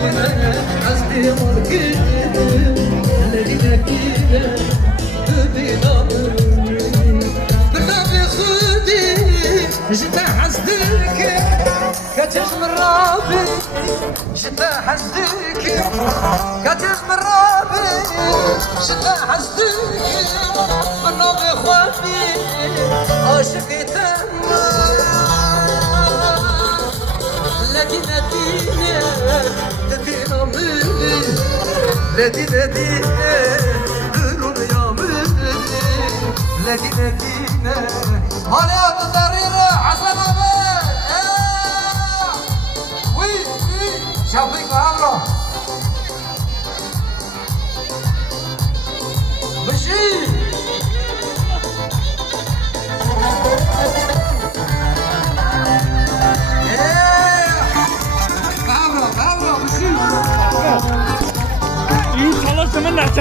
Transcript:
حسبي مركب لدينا كده بينا بالنبي خدي جدا حسدك كتجم الرابي جدا حسدك كتجم الرابي جدا حسدك بالنبي خواتي عاشقي تما لدينا دينا دينا مني لدينا دينا قلوب يا مني لدينا دينا هاني عبد الضرير حسن عباد وي وي شافيك عمرو مشي